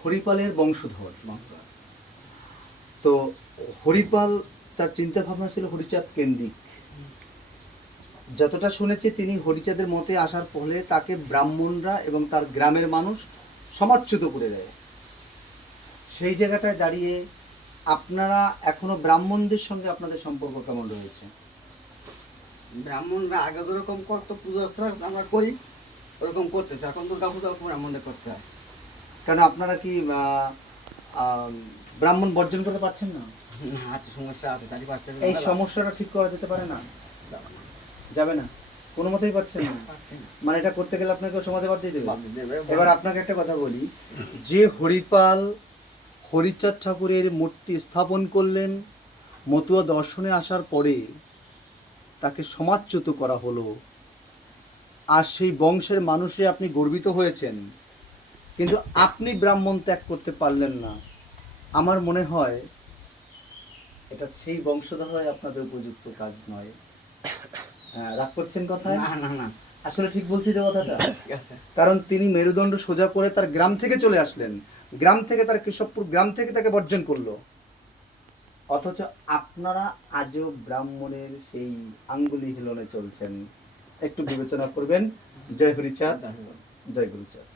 হরিপালের বংশধর। তো হরিপাল তার চিন্তা ভাবনা ছিল হরিচাঁদ কেন্দ্রিক। যতটা শুনেছি তিনি হরিচাঁদের মতে আসার ফলে তাকে ব্রাহ্মণরা এবং তার গ্রামের মানুষ সমাজচ্যুত করে দেয়। সেই জায়গাটায় দাঁড়িয়ে আপনারা এখনো ব্রাহ্মণদের সঙ্গে আপনাদের সম্পর্ক কেমন রয়েছে? ব্রাহ্মণরা আগে যেরকম করতো, পূজা আর্চনা আমরা করি ওরকম করতেছে। এখন দুর্গা পূজা ব্রাহ্মণদের করতে হয়। কারণ আপনারা কি ব্রাহ্মণ বর্জন করতে পারছেন না? হাতে সমস্যা আছে, চারি পাঁচটা এই সমস্যাটা ঠিক করা যেতে পারে না? যাবে না, কোনো মতেই পারছেন না? মানে এটা করতে গেলে আপনাকে সমাজে বাদ দিয়ে দেবে। এবার আপনাকে একটা কথা বলি, যে হরিপাল হরিচাঁদ ঠাকুরের মূর্তি স্থাপন করলেন, মতুয়া দর্শনে আসার পরে তাকে সমাজচ্যুত করা হলো, আর সেই বংশের মানুষে আপনি গর্বিত হয়েছেন, কিন্তু আপনি ব্রাহ্মণ ত্যাগ করতে পারলেন না। আমার মনে হয় এটা সেই বংশধর আপনাদের উপযুক্ত কাজ নয়। রাগ করছেন কথায়? না না না, আসলে ঠিক বলছি যে কথাটা। ঠিক আছে। কারণ তিনি মেরুদণ্ড সোজা করে তার গ্রাম থেকে চলে আসলেন, গ্রাম থেকে তার কেশবপুর গ্রাম থেকে তাকে বর্জন করলো, অথচ আপনারা আজও ব্রাহ্মণের সেই আঙ্গুলি হিলনে চলছেন। একটু বিবেচনা করবেন। জয় হরিচাঁদ, জয় গুরুচাঁদ।